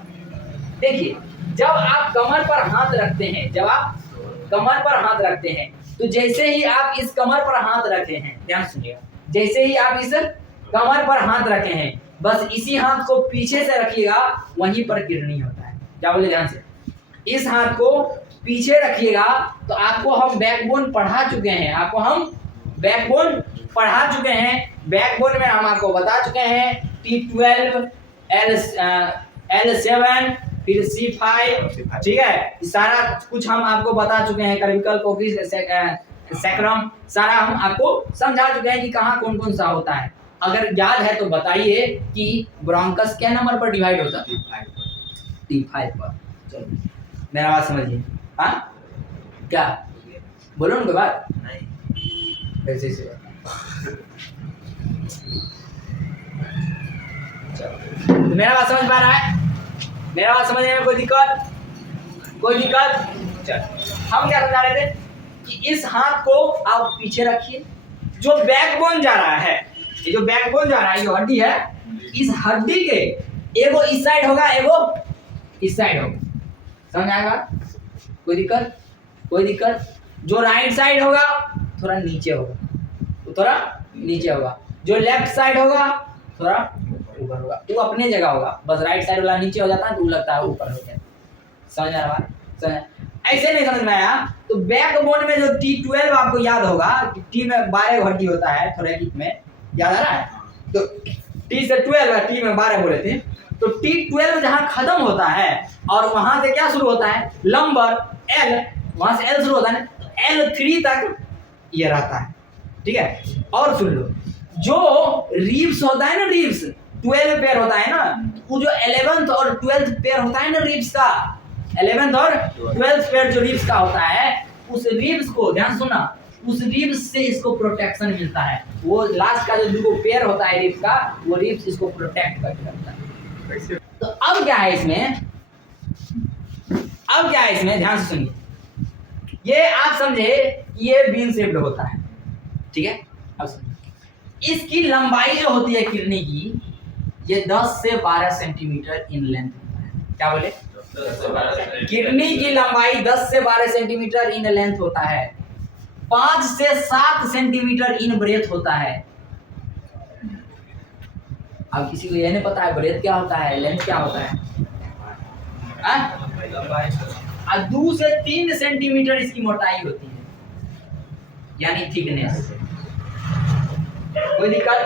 देखिए, जब आप कमर पर हाथ रखते हैं, जब आप कमर पर हाथ रखते हैं, तो जैसे ही आप इस कमर पर हाथ रखे हैं, ध्यान सुनिएगा, जैसे ही आप इस कमर पर हाथ रखे हैं, बस इसी हाथ को पीछे से रखिएगा, वहीं पर किडनी होता है। क्या बोले? ध्यान से, इस हाथ को पीछे रखिएगा। तो आपको हम बैकबोन पढ़ा चुके हैं, आपको हम बैकबोन पढ़ा चुके हैं। बैकबोन में हम आपको बता चुके हैं T12, L7, फिर C5, ठीक है। सारा कुछ हम आपको बता चुके हैं, कर्विकल कोकिस सैक्रम, सारा हम आपको समझा चुके हैं कि कहाँ कौन कौन सा होता है। अगर याद है तो बताइए कि ब्रोंकस क्या नंबर पर डिवाइड होता है? T5 पर। चलो मेरा बात समझिए। हाँ क्या बोलो उनके बाद? नहीं ऐसे से तो मेरा बात समझ पा रहा है? मेरा बात समझने में कोई दिक्कत? चल, हम क्या समझा रहे थे कि इस हाथ को आप पीछे रखिए। जो बैकबोन जा रहा है, ये जो बैकबोन जा रहा है, ये हड्डी है, इस हड्डी के एगो इस साइड होगा, एगो इस साइड होगा। समझ आएगा? कोई दिक्कत? जो राइट साइड होगा थोड़ा नीचे होगा, तो थोड़ा नीचे होगा। जो लेफ्ट साइड होगा थोड़ा ऊपर होगा। वो अपने जगह होगा, बस राइट साइड वाला नीचे हो जाता है तो लगता है ऊपर हो गया। समझ आ रहा है? ऐसे नहीं समझ में आया तो बैकबोन में जो T12 आपको याद होगा कि T में 12 हड्डी होता है, थोरेकिक में, याद आ रहा है? तो T से 12 है, T में 12 बोले थे। तो T12 जहाँ खत्म होता है और वहां से क्या शुरू होता है? लंबर L, वहां से L शुरू होता है, L3 तक ये रहता है, ठीक है। और सुन लो, जो रिब्स होता है ना, रिब्स 12 पेयर होता है ना, वो जो 11th और 12th पेयर होता है ना रिब्स का, 11th और 12th पेयर जो रिब्स का होता है, उस रिब्स को ध्यान सुना, उस रिब्स से इसको प्रोटेक्शन मिलता है। वो लास्ट का जो पेयर होता है रिब्स का, वो रिब्स इसको प्रोटेक्ट करता है। तो अब क्या है इसमें, ध्यान से सुनिए। ये आप समझे ये बीन शेप्ड होता है, ठीक है। अब सुनिए, इसकी लंबाई जो होती है किडनी की, ये 10 से 12 सेंटीमीटर इन लेंथ होता है। क्या बोले? किडनी की लंबाई 10 से 12 सेंटीमीटर इन लेंथ होता है, 5 से 7 सेंटीमीटर इन ब्रेथ होता है। अब किसी को ये नहीं पता है ब्रेथ क्या होता है, लेंथ क्या होता है? 2 से 3 सेंटीमीटर इसकी मोटाई होती है, यानी थिकनेस। कोई दिक्कत?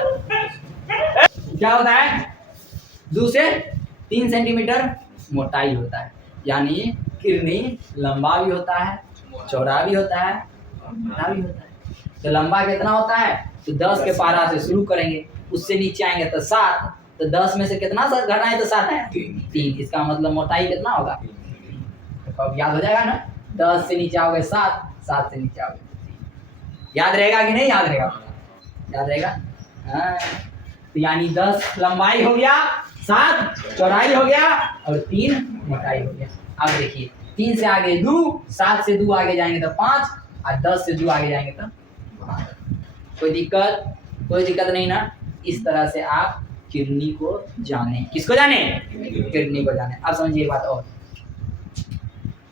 क्या होता है? 2 से 3 सेंटीमीटर मोटाई होता है, यानी किडनी लंबा भी होता है, चौड़ा भी होता है, मोटा भी होता है। तो लंबा कितना होता है? तो 10 के पारा से शुरू करेंगे, उससे नीचे आएंगे तो 7, तो 10 में से कितना घटाएं है तो 7 है 3। इसका मतलब मोटाई कितना होगा? तो अब याद हो जाएगा ना, 10 से नीचे आओगे 7, 7 से नीचे आओगे 3। याद रहेगा कि नहीं याद रहेगा? याद रहेगा। हाँ, तो यानी 10 लंबाई हो गया, 7 चौड़ाई हो गया और 3 मोटाई हो गया। अब देखिए, 3 से आगे 2, 7 से 2 आगे जाएंगे तो 5, और 10 से 2 आगे जाएंगे तो 5। कोई दिक्कत नहीं ना? इस तरह से आप किडनी को जाने, किसको जाने? किडनी को जाने। अब समझिए बात और,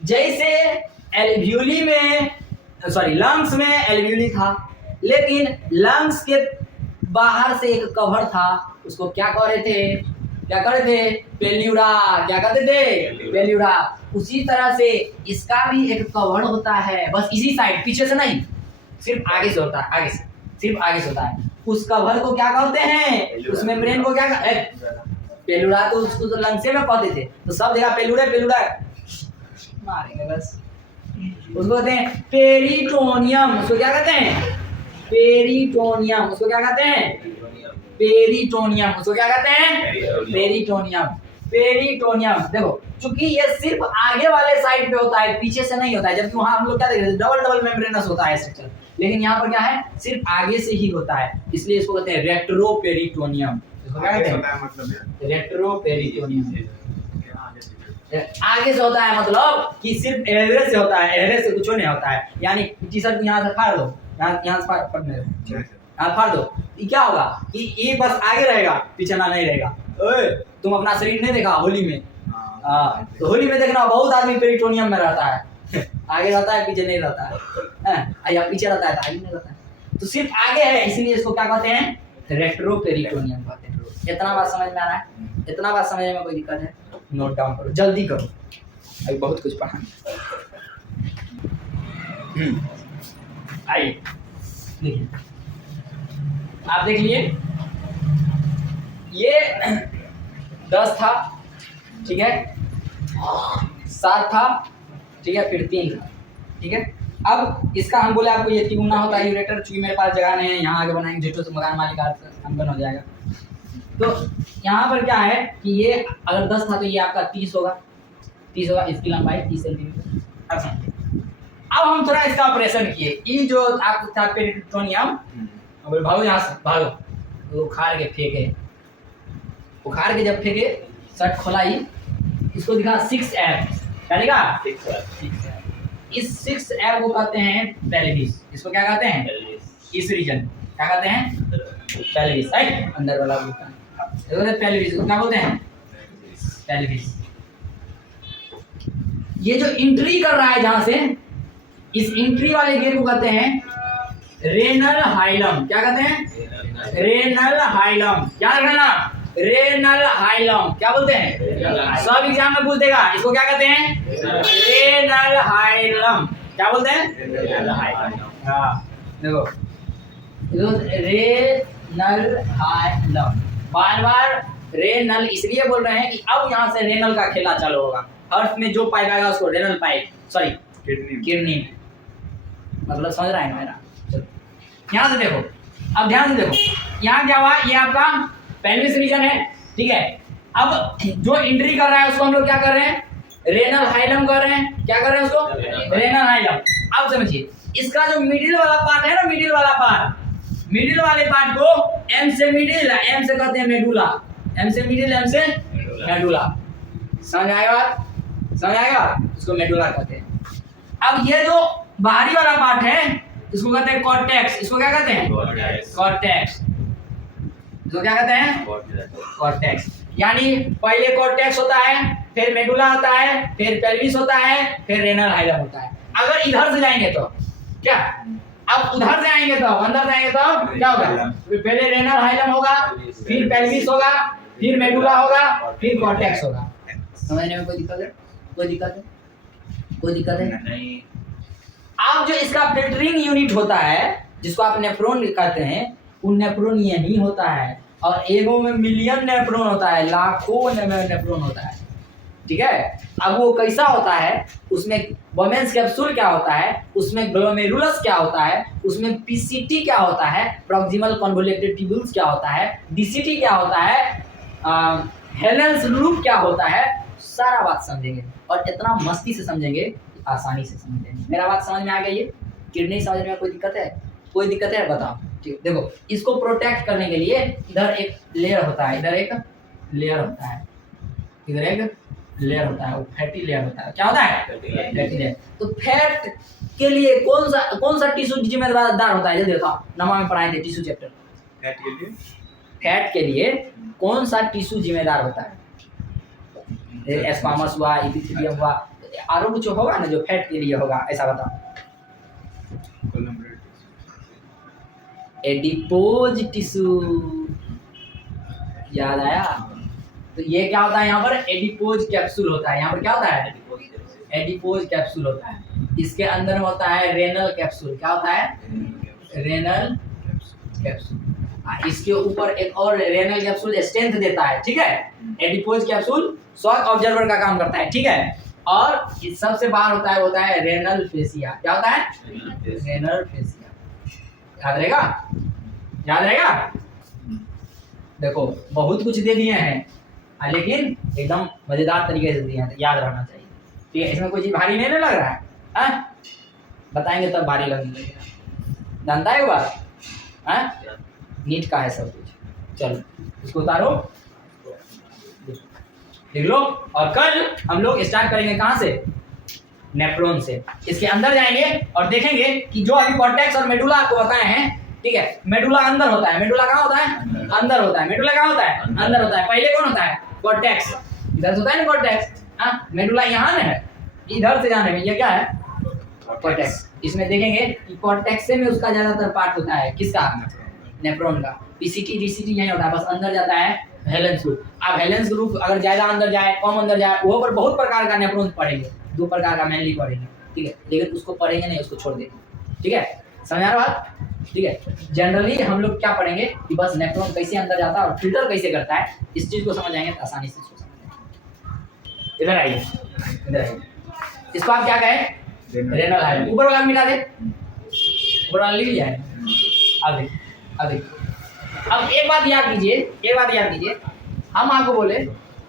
जैसे एल्वियोली में लंग्स में एल्वियोली था, लेकिन लंग्स के बाहर से एक कवर था, उसको क्या कह रहे थे? पेल्यूरा। क्या कहते थे? पेल्यूरा। उसी तरह से इसका भी एक कवर होता है, बस इसी साइड, पीछे से नहीं, सिर्फ आगे से होता है, सिर्फ आगे से होता है। उस कवर को क्या कहते हैं? उस मेम्ब्रेन को क्या पेल्यूरा। तो उसको तो लंग्स में कहते थे, तो सब जगह पेल्यूरा मारेंगे बस। उसको कहते हैं पेरिटोनियम। उसको क्या कहते हैं? पेरिटोनियम। उसको क्या कहते हैं? पेरिटोनियम। उसको क्या कहते हैं? पेरिटोनियम। देखो, चूंकि ये सिर्फ आगे वाले साइड पे होता है, पीछे से नहीं होता है, जबकि वहां हम लोग क्या देख रहे हैं, डबल मेम्ब्रेनस होता है स्ट्रक्चर, लेकिन यहाँ पर क्या है, सिर्फ आगे से ही होता है, इसलिए इसको कहते हैं रेट्रोपेरिटोनियम। इसको क्या कहते हैं? मतलब रेट्रोपेरिटोनियम। आगे से होता है, मतलब कि सिर्फ एहरे से होता है, एहरे से कुछ नहीं होता है। यानी टी शर्ट यहाँ से फाड़ दो, यहाँ से फाड़ दो, ये क्या होगा कि ये बस आगे रहेगा, पीछे ना नहीं रहेगा। ओए, तुम अपना शरीर नहीं देखा होली में? तो होली में देखना, बहुत आदमी पेरिटोनियम में रहता है, आगे रहता है, पीछे नहीं रहता है, या पीछे रहता है तो आगे नहीं रहता है, तो सिर्फ आगे है, इसीलिए इसको क्या कहते हैं? रेट्रोपेरिटोनियम कहते हैं। इतना बात समझ में आ रहा है? इतना बात समझने में कोई दिक्कत है? नोट डाउन करो, जल्दी करो, अभी बहुत कुछ पढ़ाना। आइए देखिए, आप देख लिए, ये 10 था, ठीक है, 7 था, ठीक है, फिर 3 था, ठीक है। अब इसका हम बोले आपको ये तिगुना होता है यूरेटर, चूंकि मेरे पास जगह नहीं है, यहाँ आगे बनाएंगे जिसको से मकान मालिक अनबन हो जाएगा। तो यहाँ पर क्या है कि ये अगर 10 था तो ये आपका 30 होगा, इसकी लंबाई 30 सेंटीमीटर। अब हम थोड़ा इसका ऑपरेशन किए, ये जो आपको था पेरिटोनियम, भागो यहाँ से, भागो, तो उखाड़ के फेंके, उखाड़ के जब फेंके, शर्ट खोला, ही इसको दिखा 6F, क्या दिखा? 6F। इस 6F को कहते हैं पेल्विस। इसको क्या कहते हैं? इस रीजन क्या कहते हैं? पेल्विस, राइट, अंदर वाला पेल्विस को क्या बोलते हैं? पेल्विस। ये जो एंट्री कर रहा है जहां से, इस एंट्री वाले गेट को कहते हैं रेनल हाइलम। क्या कहते हैं? Renal hilum. क्या रखना? Renal hilum. क्या बोलते हैं? सब एग्जाम में पूछ देगा, इसको क्या कहते हैं? Renal hilum. क्या बोलते हैं? Renal hilum. हाँ देखो, रेनल हाइलम, बार बार रेनल इसलिए बोल रहे हैं कि अब यहाँ से रेनल का खेला चालू होगा। अर्थ में जो पाइप आएगा उसको रेनल पाइप, सॉरी किडनी, मतलब समझ रहा है मेरा? चलो यहाँ से देखो, अब ध्यान से देखो, यहाँ क्या हुआ, ये आपका पेल्विस रीजन है, ठीक है। अब जो एंट्री कर रहा है उसको हम लोग क्या कर रहे हैं? रेनल हाइलम कर रहे हैं। क्या कर रहे हैं उसको? Renal hilum. अब समझिए, इसका जो मिडिल वाला पार्ट है ना, मिडिल वाले पार्ट को एम से मिडिल, एम से कहते हैं मेडुला, एम से मिडिल, एम से मेडुला। समझ आएगा? इसको मेडुला कहते हैं। अब ये जो बाहरी वाला पार्ट है इसको कहते हैं कॉर्टेक्स। इसको क्या कहते हैं? कॉर्टेक्स। इसको क्या कहते हैं? कॉर्टेक्स। यानी पहले कॉर्टेक्स होता है, फिर मेडुला होता है, फिर पेल्विस होता है, फिर रेनल हाइलम होता है। अगर इधर से जाएंगे तो क्या, अब उधर से आएंगे तो, अंदर से आएंगे तो क्या होगा? पहले रेनल हाइलम होगा, फिर पेल्विस होगा, फिर मेडुला होगा, फिर कॉर्टेक्स होगा। समझने में कोई दिक्कत है? कोई दिक्कत है? नहीं। अब जो इसका फिल्टरिंग यूनिट होता है, जिसको आप नेफ्रॉन कहते हैं, वो नेफ्रॉन यही होता है, और एगो में मिलियन नेफ्रॉन होता है, लाखों नेफ्रॉन होता है, ठीक है। अब वो कैसा होता है, उसमें वोमेन्स कैप्सूल क्या होता है, उसमें ग्लोमेरुलस क्या होता है, उसमें पीसीटी क्या होता है, प्रॉक्सिमल कन्वोल्यूटेड ट्यूब्यूल्स क्या होता है, डीसीटी क्या होता है, हेलेंस लूप क्या होता है, सारा बात समझेंगे, और इतना मस्ती से समझेंगे, आसानी से समझेंगे। मेरा बात समझ में आ गई है? किडनी समझ में कोई दिक्कत है? कोई दिक्कत है? बताओ। ठीक, देखो, इसको प्रोटेक्ट करने के लिए इधर एक लेयर होता है, इधर एक लेयर होता है, इधर एक लेयर होता है, वो फैटी लेयर होता है। क्या होता है? Fatty layer. तो फैट के लिए कौन सा टिश्यू जिम्मेदार होता है? जल्दी बताओ, नमा में पढ़ाए थे टिश्यू चैप्टर। फैट के लिए फैट के लिए कौन सा टिश्यू जिम्मेदार होता है? एस्क्वामस हुआ, इपिथेलियम हुआ, और कुछ होगा ना जो फैट के लिए होगा, ऐसा बताओ। एडिपोज टिश्यू, याद आया? तो ये क्या होता है यहाँ पर? एडिपोज कैप्सूल होता है। यहाँ पर क्या होता है? एडिपोज कैप्सूल होता है। इसके अंदर में होता है रेनल कैप्सूल। क्या होता है? Renal capsule. इसके ऊपर एक और रेनल कैप्सूल स्ट्रेंथ देता है, ठीक है। एडिपोज कैप्सूल शॉक ऑब्जर्वर का काम करता है, ठीक है। और सबसे बाहर होता है रेनल फेसिया। क्या होता है? Renal fascia. याद रहेगा? याद रहेगा? देखो बहुत कुछ दे दिए हैं, लेकिन एकदम मजेदार तरीके से दिए हैं, याद रहना चाहिए, ठीक है। इसमें कोई चीज भारी नहीं ना लग रहा है, हाँ? बताएंगे तब भारी लगने लगेगा। जानता है बात? हाँ, नीट का है सब कुछ। चलो इसको उतारो, लिख लो। और कल हम लोग स्टार्ट करेंगे कहाँ से? नेफ्रॉन से। इसके अंदर जाएंगे और देखेंगे कि जो अभी कॉर्टेक्स और मेडुला आपको बताए हैं, ठीक है। मेडुला अंदर होता है। मेडुला कहाँ होता है? अंदर होता है। मेडुला कहाँ होता है? अंदर होता है। पहले कौन होता है? कॉर्टेक्स। इधर होता है ना कॉर्टेक्स, हाँ। मेडुला यहाँ ना है, इधर से जाने में ये क्या है? कॉर्टेक्स। इसमें देखेंगे कि कॉर्टेक्स में उसका ज्यादातर पार्ट होता है, किसका? नेफ्रॉन का। पीसीटी डीसीटी नहीं होता है, बस अंदर जाता है हेलेंस ग्रुप। अब हेलेंस ग्रुप अगर ज्यादा अंदर जाए, कम अंदर जाए, वो पर बहुत प्रकार का नेफ्रॉन पढ़ेंगे, 2 प्रकार का मेनली पढ़ेंगे, ठीक है। लेकिन उसको पढ़ेंगे नहीं, उसको छोड़ देंगे, ठीक है। समझ आ रहा बात? ठीक है। जनरली हम लोग क्या पढ़ेंगे कि बस नेफ्रॉन कैसे अंदर जाता है और फिल्टर कैसे करता है, इस चीज को समझ जाएंगे तो आसानी से इसको समझ जाएंगे। इधर आइए, इधर आइए। इसको आप क्या कहें? Renal hide. ऊपर वाला मिटा दे, ऊपर वाला लिख लिया है। अब एक बात याद कीजिए, हम आपको बोले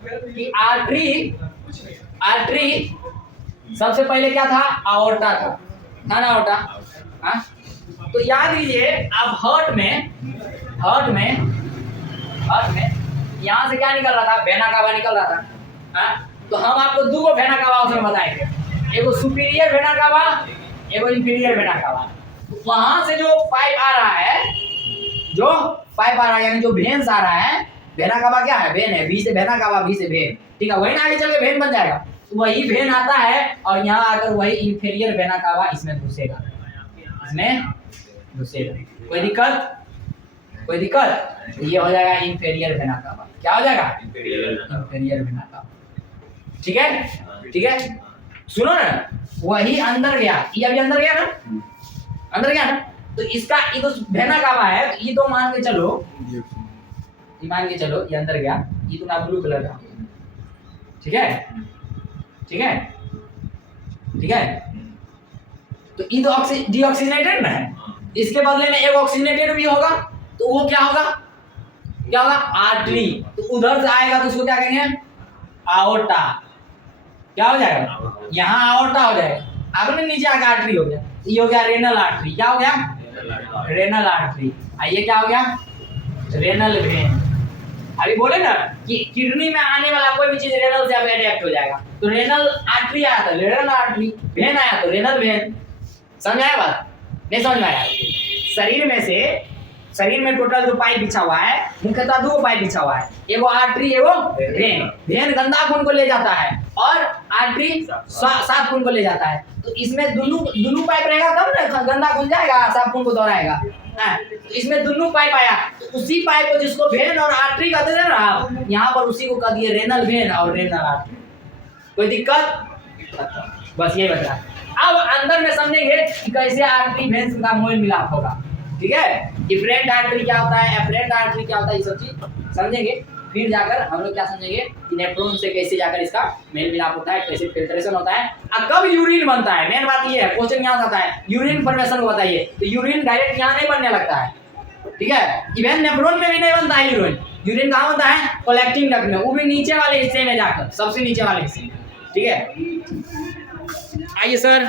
कि आर्टरी सबसे पहले क्या था? आओर्टा था ना, आओर्टा, हाँ। तो याद कीजिए, अब हार्ट में यहाँ से क्या निकल रहा था? वेना कावा निकल रहा था, हाँ। तो हम आपको 2 वेना कावा उसमें बताएंगे, एगो सुपीरियर वेना कावा, एगो इंफीरियर वेना कावा। वहां से जो पाइप आ रहा है, यानी जो वेन्स आ रहा है, वेना कावा क्या है? वेन है। वी से वेना कावा, वी से वेन, ठीक है। वही ना आगे चल के वेन बन जाएगा। तो वही वेन आता है और यहाँ आकर वही इंफीरियर वेना कावा इसमें घुसेगा, कोई दिक्कत? तो ये हो जाएगा इंफीरियर वेना कावा। क्या हो जाएगा? इंफीरियर वेना कावा, ठीक है। सुनो ना, वही अंदर गया, ये अभी अंदर गया ना, तो इसका ये तो वेना कावा है, तो ये तो मान के चलो ये अंदर गया, ये तो ना ब्लू कलर का, ठीक है। तो ये तो डीऑक्सीजनेटेड ना है, इसके बदले में एक ऑक्सीजनेटेड भी होगा, तो वो क्या होगा? आर्टरी। तो उधर से आएगा तो उसको क्या कहेंगे? आओर्टा। क्या हो जाएगा? यहाँ आओर्टा हो जाएगा, आगे नीचे आकर आर्टरी हो गया, ये हो गया रेनल आर्टरी। क्या हो गया? Renal artery. ये क्या हो गया? Renal vein. अभी बोले ना कि किडनी में आने वाला कोई भी चीज रेनल से अटैक्ट हो जाएगा। तो रेनल आर्टरी आया तो रेनल आर्टरी, वेन आया तो रेनल वेन। समझ आया बात? नहीं समझ में आया? शरीर में टोटल जो पाइप बिछा हुआ है, मुख्यतः 2 पाइप बिछा हुआ है, एगो आर्टरी, एगो वेन। वेन गंदा खून को ले जाता है और आर्टरी साफ खून को ले जाता है। तो इसमें दोनों पाइप रहेगा तब ना गंदा खून जाएगा, साफ खून को दौड़ाएगा। तो इसमें दोनों पाइप आया, तो उसी पाइप को जिसको वेन और आर्टरी कहते हैं ना, यहाँ पर उसी को कह दिए रेनल वेन और रेनल आर्टरी। कोई दिक्कत? बस ये बता। अब अंदर में समझेंगे कि कैसे आर्टरी वेन्स का मोल मिलाप होगा, ठीक है। डिफरेंट आर्टरी क्या होता है, एफरेंट आर्टरी क्या होता है, ये सब चीज समझेंगे। फिर जाकर हम लोग क्या समझेंगे कि नेफ्रॉन से कैसे जाकर इसका मेल मिलाप होता है, कैसे फिल्ट्रेशन होता है, और कब यूरिन बनता है। मेन बात ये है, क्वेश्चन यहाँ आता है यूरिन फॉर्मेशन को बताइए। तो यूरिन डायरेक्ट यहाँ नहीं बनने लगता है, ठीक है। इवन नेफ्रॉन में भी नहीं बनता है यूरिन। यूरिन कहाँ बनता है? कलेक्टिंग डक्ट में, वो भी नीचे वाले हिस्से में जाकर, सबसे नीचे वाले हिस्से में, ठीक है। आइए सर।